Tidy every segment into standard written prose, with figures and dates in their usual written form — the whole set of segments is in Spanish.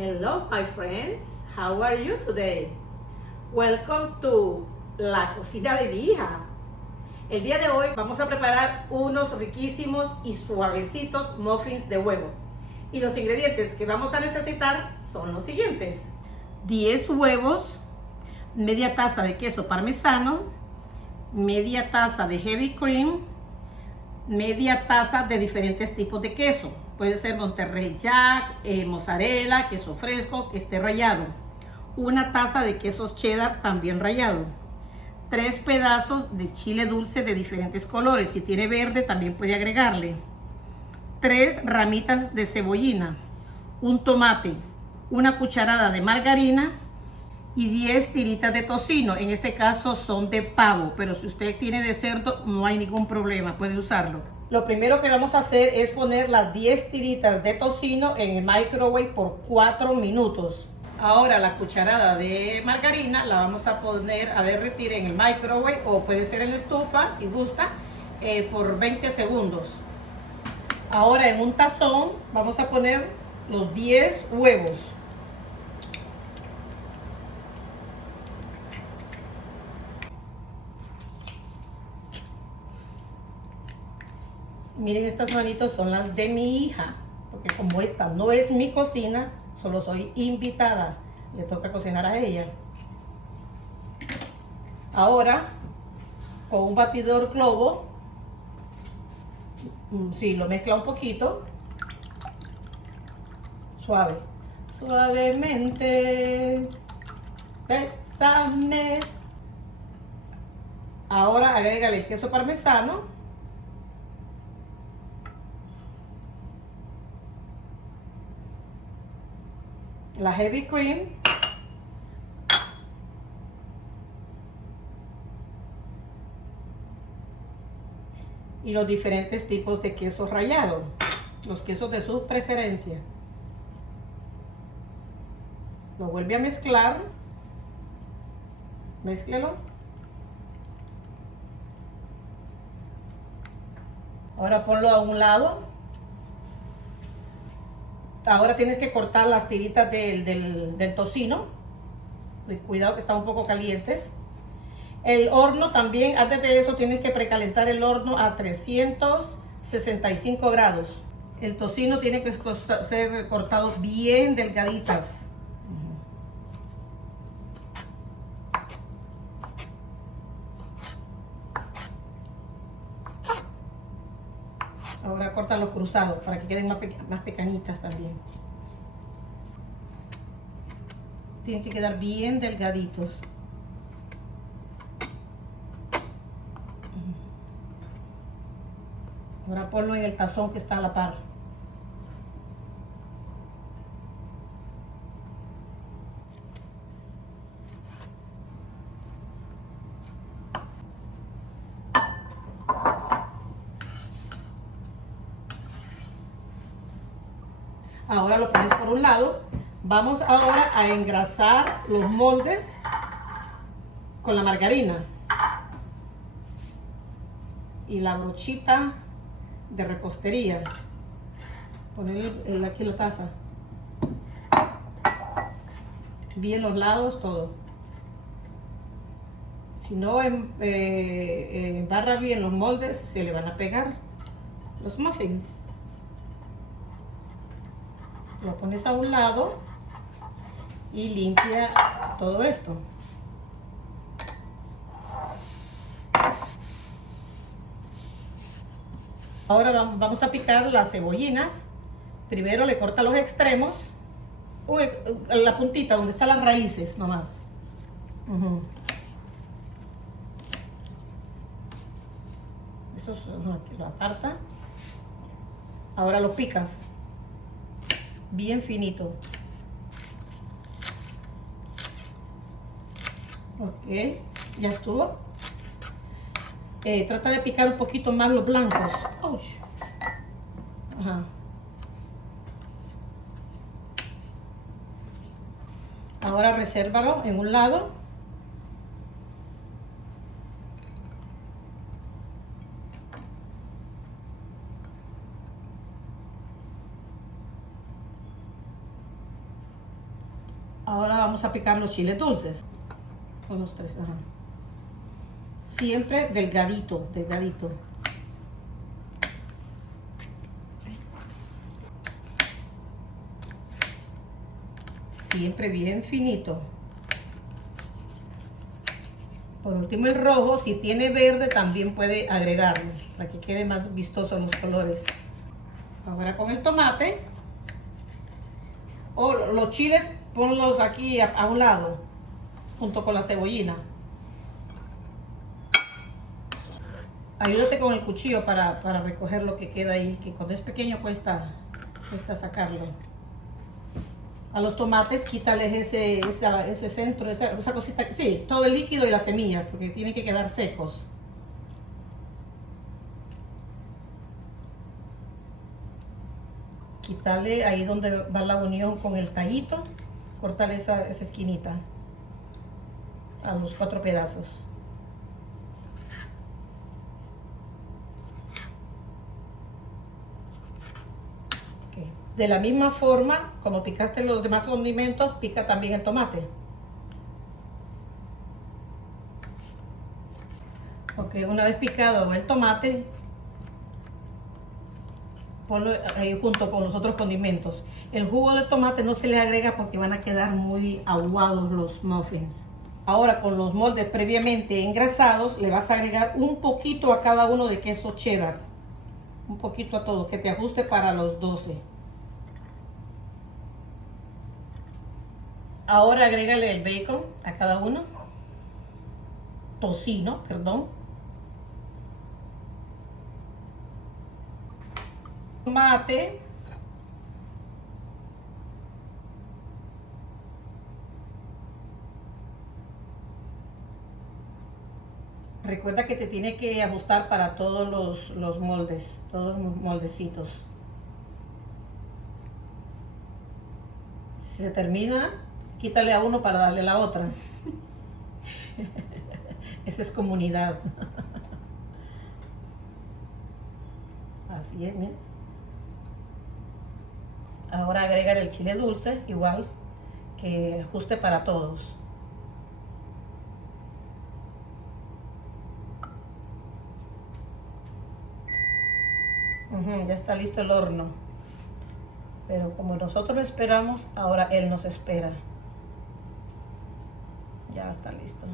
Hello, my friends. How are you today? Welcome to la cocina de mi hija. El día de hoy vamos a preparar unos riquísimos y suavecitos muffins de huevo. Y los ingredientes que vamos a necesitar son los siguientes: 10 huevos, media taza de queso parmesano, media taza de heavy cream, media taza de diferentes tipos de queso. Puede ser Monterrey Jack, mozzarella, queso fresco que esté rallado. Una taza de quesos cheddar también rallado. 3 pedazos de chile dulce de diferentes colores. Si tiene verde también puede agregarle. 3 ramitas de cebollina. Un tomate. Una cucharada de margarina. Y 10 tiritas de tocino. En este caso son de pavo, pero si usted tiene de cerdo no hay ningún problema, puede usarlo. Lo primero que vamos a hacer es poner las 10 tiritas de tocino en el microwave por 4 minutos. Ahora la cucharada de margarina la vamos a poner a derretir en el microwave, o puede ser en la estufa si gusta, por 20 segundos. Ahora en un tazón vamos a poner los 10 huevos. Miren, estas manitos son las de mi hija, porque como esta no es mi cocina, solo soy invitada, le toca cocinar a ella. Ahora, con un batidor globo, sí, lo mezcla un poquito, suave, suavemente, bésame. Ahora agrégale el queso parmesano. La heavy cream, y los diferentes tipos de queso rallado, los quesos de su preferencia. Lo vuelve a mezclar, mézclelo. Ahora ponlo a un lado. Ahora tienes que cortar las tiritas del tocino. Cuidado que están un poco calientes. El horno también, antes de eso tienes que precalentar el horno a 365 grados. El tocino tiene que ser cortado bien delgaditas. Ahora corta los cruzados para que queden más pequeñitas también. Tienen que quedar bien delgaditos. Ahora ponlo en el tazón que está a la par. Ahora lo pones por un lado. Vamos ahora a engrasar los moldes con la margarina y la brochita de repostería. Poner aquí la taza. Bien los lados, todo. Si no embarra bien los moldes, se le van a pegar los muffins. Lo pones a un lado y limpia todo esto. Ahora vamos a picar las cebollinas. Primero le corta los extremos, la puntita donde están las raíces nomás. Eso lo aparta. Ahora lo picas bien finito. Ok, ya estuvo. Trata de picar un poquito más los blancos. Ajá. Ahora resérvalo en un lado. Ahora vamos a picar los chiles dulces. Con los tres, ajá. Siempre delgadito, delgadito. Siempre bien finito. Por último el rojo, si tiene verde también puede agregarlo para que quede más vistosos los colores. Ahora con el tomate. O los chiles ponlos aquí a un lado, junto con la cebollina. Ayúdate con el cuchillo para recoger lo que queda ahí, que cuando es pequeño cuesta sacarlo. A los tomates quítales ese centro, esa cosita, sí, todo el líquido y las semillas, porque tienen que quedar secos. Quítale ahí donde va la unión con el tallito, cortale esa esquinita a los 4 pedazos. De la misma forma, como picaste los demás condimentos, pica también el tomate. Ok, una vez picado el tomate, ponlo ahí junto con los otros condimentos. El jugo de tomate no se le agrega porque van a quedar muy aguados los muffins. Ahora con los moldes previamente engrasados, le vas a agregar un poquito a cada uno de queso cheddar. Un poquito a todo, que te ajuste para los 12. Ahora agrégale el bacon a cada uno. Tocino, perdón. Tomate. Recuerda que te tiene que ajustar para todos los moldes, todos los moldecitos. Si se termina, quítale a uno para darle la otra. Esa es comunidad. Así es, mira. Ahora agregar el chile dulce, igual, que ajuste para todos. Ya está listo el horno. Pero como nosotros lo esperamos, ahora él nos espera. Ya está listo.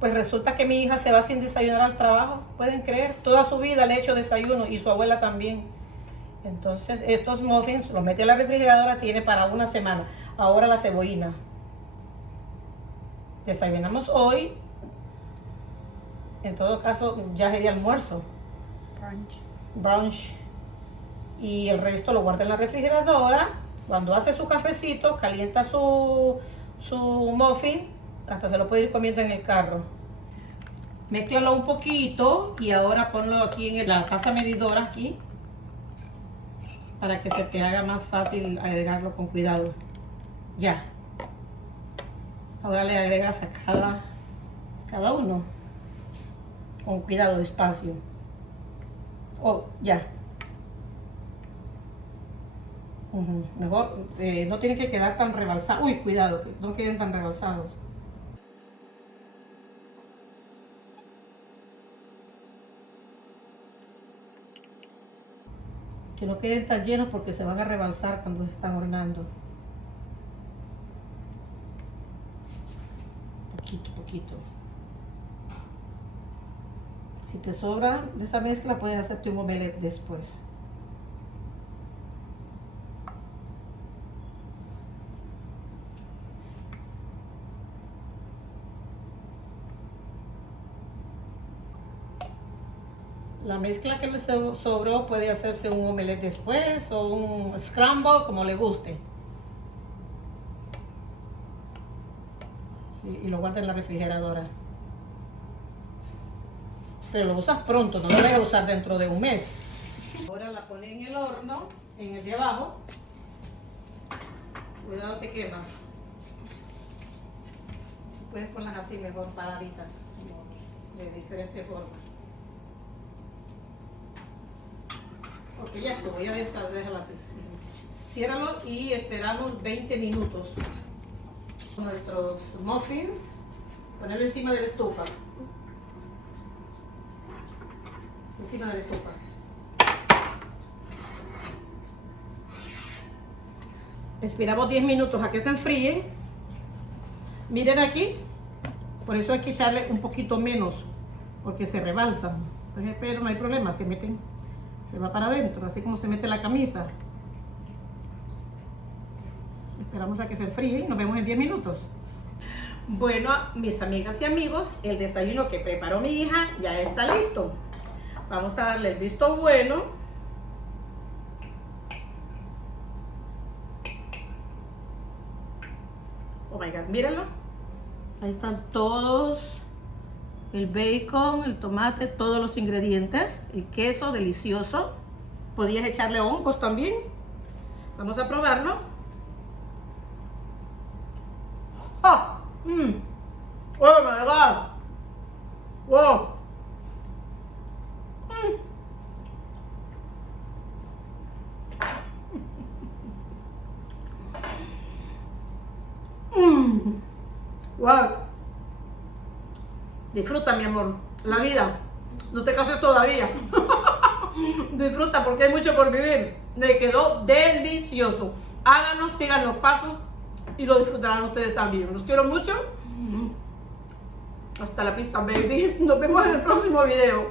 Pues resulta que mi hija se va sin desayunar al trabajo. Pueden creer, toda su vida le he hecho desayuno y su abuela también. Entonces estos muffins los mete a la refrigeradora, tiene para una semana. Ahora la cebollina. Desayunamos hoy. En todo caso ya sería almuerzo. Brunch. Y el resto lo guarda en la refrigeradora. Cuando hace su cafecito, calienta su muffin. Hasta se lo puede ir comiendo en el carro. Mézclalo un poquito y ahora ponlo aquí en la taza medidora aquí. Para que se te haga más fácil agregarlo con cuidado. Ya. Ahora le agregas a cada uno. Con cuidado, despacio. Oh, ya. Mejor, no tiene que quedar tan rebalsado. Uy, cuidado, que no queden tan rebalsados. Que no queden tan llenos porque se van a rebalsar cuando se están horneando. Poquito. Si te sobra de esa mezcla, puedes hacerte un omelette después. La mezcla que le sobró puede hacerse un omelette después o un scramble, como le guste. Sí, y lo guarda en la refrigeradora. Pero lo usas pronto, no lo vas a usar dentro de un mes. Ahora la pones en el horno, en el de abajo. Cuidado, te quemas. Puedes ponerlas así mejor, paraditas, de diferentes formas. Porque ya esto, voy a dejarla así. Ciérralo y esperamos 20 minutos. Nuestros muffins, ponerlo encima de la estufa. Encima de la estufa. Esperamos 10 minutos a que se enfríen. Miren aquí, por eso hay que echarle un poquito menos, porque se rebalsan. Entonces, pero no hay problema, se va para adentro, así como se mete la camisa. Esperamos a que se enfríe y nos vemos en 10 minutos. Bueno, mis amigas y amigos, el desayuno que preparó mi hija ya está listo. Vamos a darle el visto bueno. Oh my God, mírenlo. Ahí están todos. El bacon, el tomate, todos los ingredientes. El queso delicioso. Podías echarle hongos también. Vamos a probarlo. ¡Ah! ¡Oh my God! ¡Wow! ¡Wow! Disfruta, mi amor, la vida. No te cases todavía. Disfruta porque hay mucho por vivir. Me quedó delicioso. Háganos, sigan los pasos y lo disfrutarán ustedes también. Los quiero mucho. Hasta la pista, baby. Nos vemos en el próximo video.